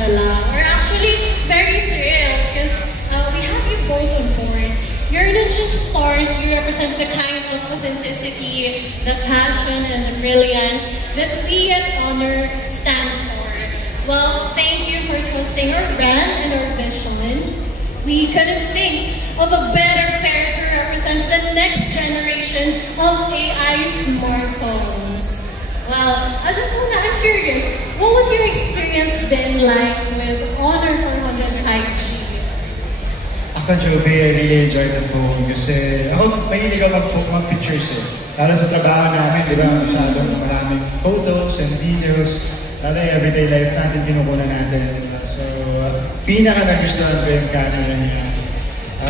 pala. We're actually very thrilled because we have you both on board. You're not just stars, you represent the kind of authenticity, the passion, and the brilliance that we at Honor stand for. Well, thank you for trusting our brand and our vision. We couldn't think of a better pair to represent the next generation of AI smartphones. Well, I'm curious, what was your experience been like with Honor 400 5G? Ako, Joby, I really enjoyed the phone kasi ako mahilig ako mag-pictures eh. Lalo sa trabaho namin, di ba, masyadong maraming photos and videos. Lalo yung everyday life natin, kinukunan natin. So, pinaka-nagustuhan ko yung camera niya.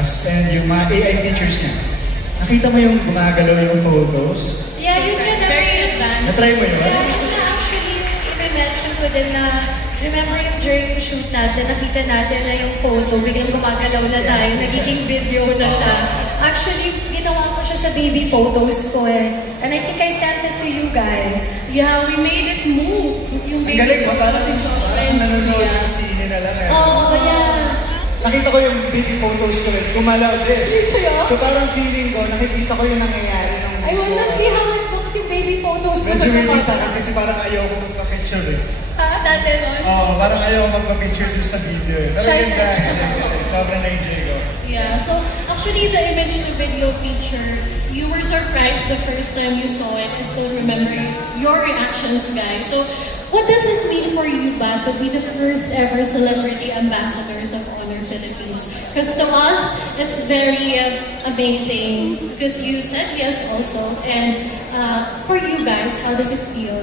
And yung mga AI features niya. Nakita mo yung gumagalaw yung photos? Yeah, so, you can very advanced. Na-try mo yun? Yeah, yun na actually, i-mention ko din na remember yung during the shoot natin, nakita natin na yung photo, biglang gumagalaw na tayo, nagiging video na siya. Actually, ginawa ko siya sa baby photos ko eh. And I think I sent it to you guys. Yeah, we made it move. Yung baby galing mo, parang si Joshua and nanonood Julia. yung scene na lang eh. Oo, yeah. Nakita ko yung baby photos ko rin, gumalaw din. So parang feeling ko, nakikita ko yung nangyayari ng I wanna see how it looks yung baby photos ko. Medyo weird sa akin kasi parang ayaw ko magpa-picture eh. Dati nun? Oo, parang ayaw ko magpa-picture dun sa video eh. Pero ganda, sobrang na-enjoy ko. Yeah, so actually the image to video feature, you were surprised the first time you saw it. I still remember your reactions, guys. So what does it mean for you, Ba, to be the first ever celebrity ambassadors of Honor Philippines? Because to us, it's very amazing because you said yes also. And for you guys, how does it feel?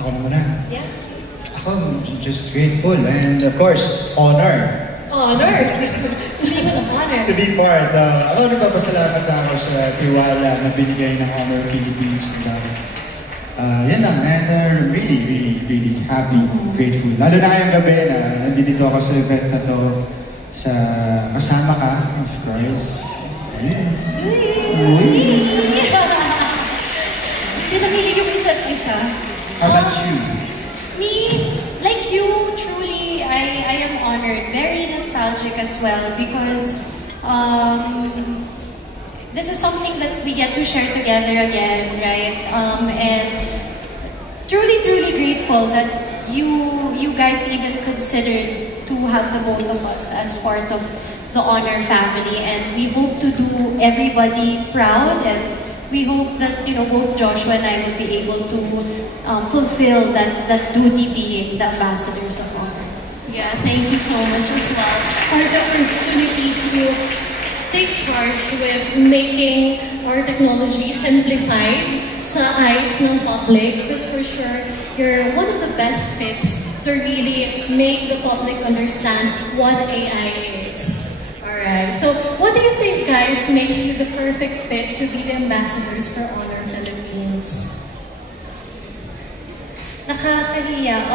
Ako na muna. Yeah. Ako, just grateful and of course, honor. Honor! To be with Honor. To be part. Ako nagpapasalamat ako sa tiwala na binigay ng Honor Philippines. Yan lang, and really, really, really happy, grateful. Lalo na ngayong gabi na nandito ako sa event na to sa kasama ka, of course. Di ba hilig yung isa't isa? How about you? Me, like you, truly, I am honored. Very nostalgic as well because this is something that we get to share together again, right? And truly, truly grateful that you guys even considered to have the both of us as part of the Honor family, and we hope to do everybody proud, and we hope that both Joshua and I will be able to fulfill that duty being the ambassadors of Honor. Yeah, thank you so much as well for the opportunity to take charge with making our technology simplified sa eyes ng public, because for sure you're one of the best fits to really make the public understand what AI is. Alright, so what do you think, guys, makes you the perfect fit to be the ambassadors for Honor Philippines? Nakakahiya.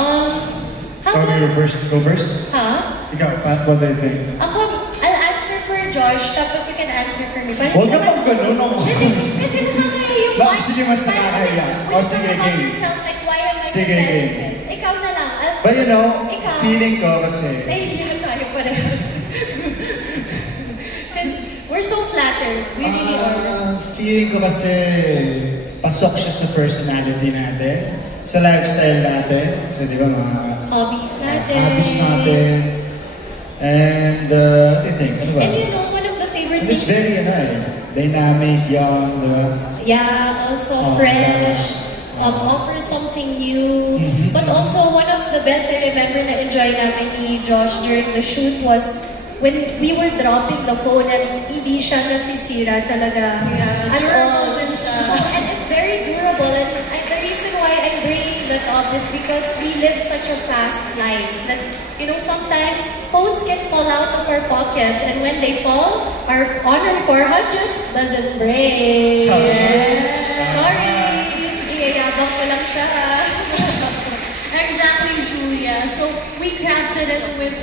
How about you go first? Huh? Ikaw, what do you think? Ako, I'll answer for Josh, tapos you can answer for me. Huwag na pang ganun ako. Kasi nakakahiya yung Bakit sige mas nakakahiya? O sige, game. yourself, like, why am I Sige, game. Ikaw na lang. But Ikaw. feeling ko kasi... Ay, yan tayo parehas. Because we're so flattered. We really are. Feeling ko kasi pasok siya sa personality natin, sa lifestyle natin. Kasi di ba mga... Hobbies natin. Hobbies natin. And, what do you think? Ano ba? And one of the favorite It's things... very, dynamic, young, di ba? Yeah, also fresh. Offer something new. But also, one of the best I remember na enjoy namin ni Josh during the shoot was when we were dropping the phone and hindi siya nasisira talaga at all. So, and it's very durable, and the reason why I'm bringing that up is because we live such a fast life that, sometimes phones can fall out of our pockets, and when they fall, our Honor 400 doesn't break. Sorry! Iyayabang ko lang siya. Exactly, Julia. So we crafted it with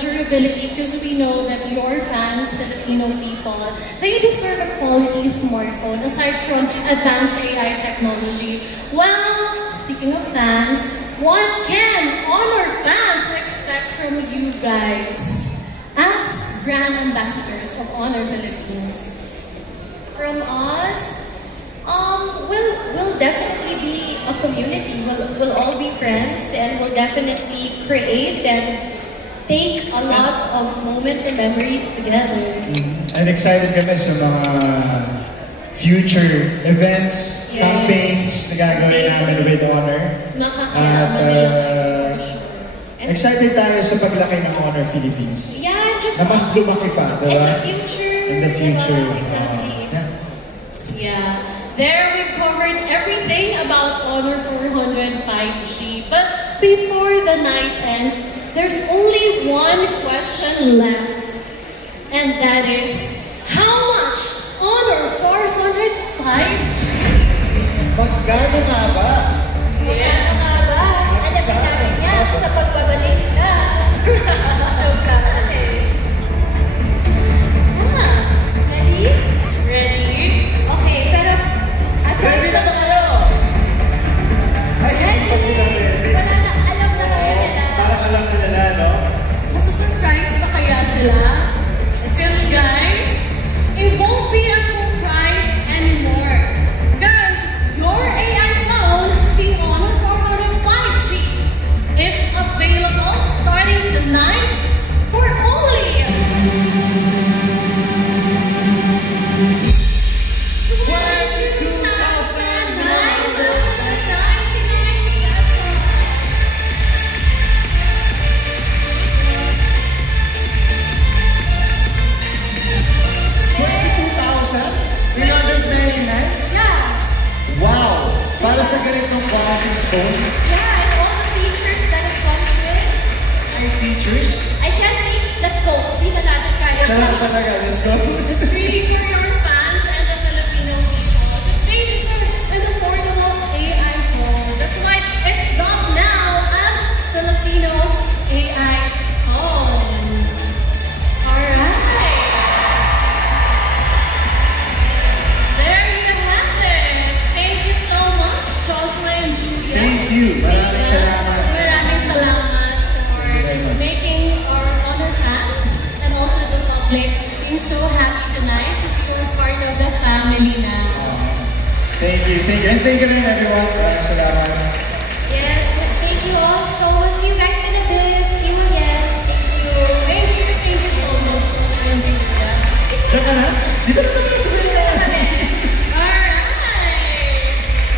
durability because we know that your fans, Filipino people, they deserve a quality smartphone aside from advanced AI technology. Well, speaking of fans, what can Honor fans expect guys as brand ambassadors of Honor Philippines? From us, we'll definitely be a community. We'll all be friends, and we'll definitely create and take a lot of moments and memories together. And excited kami sa mga future events, Yes. campaigns na gagawin namin with Honor. Makakasama At, nila for sure. And Excited tayo sa paglaki ng Honor Philippines. yeah, just Na mas lumaki pa, di in ba? the future. In the future. diba? Exactly. Yeah. Yeah, there we've covered everything about Honor 400 5G. But before the night ends, there's only one question left. And that is, how much Honor 400 5G? Magkano nga ba? Yes. Ano nga ba? Alamin natin yan sa pagbabalik na. Joke lang. Ah, Ready? ready? Okay, pero aside Ready na ba kayo? Ay, hindi pa sila ready. wala na, alam na kasi nila. Parang alam na nila, no? Masusurprise pa kaya sila? Because guys, it won't be a surprise anymore. Because your AI phone, the Honor 400 5G, is available starting tonight for only 22,399? Yeah. Wow! Para sa ganitong quality phone, Yeah, and all the features that it comes with. ay features. I can't wait. Let's go. Hindi na natin kaya. Charot talaga, let's go. It's really for your fans and the Filipino people. Because they deserve an affordable AI phone. That's why it's dubbed now as Filipinos AI phone. Alright. There you have it. Thank you so much, Joshua and Julia. Thank you. Maraming salamat. Maraming salamat for very much. making our Honor fans and also the public being so happy tonight because you are part of the family now. Thank you, thank you. And thank you rin everyone. Maraming salamat. Yes, but thank you all. So we'll see you guys in a bit. See you again. Thank you. Thank you so much, Joshua and Julia. Diyan ka na? Dito na tayo.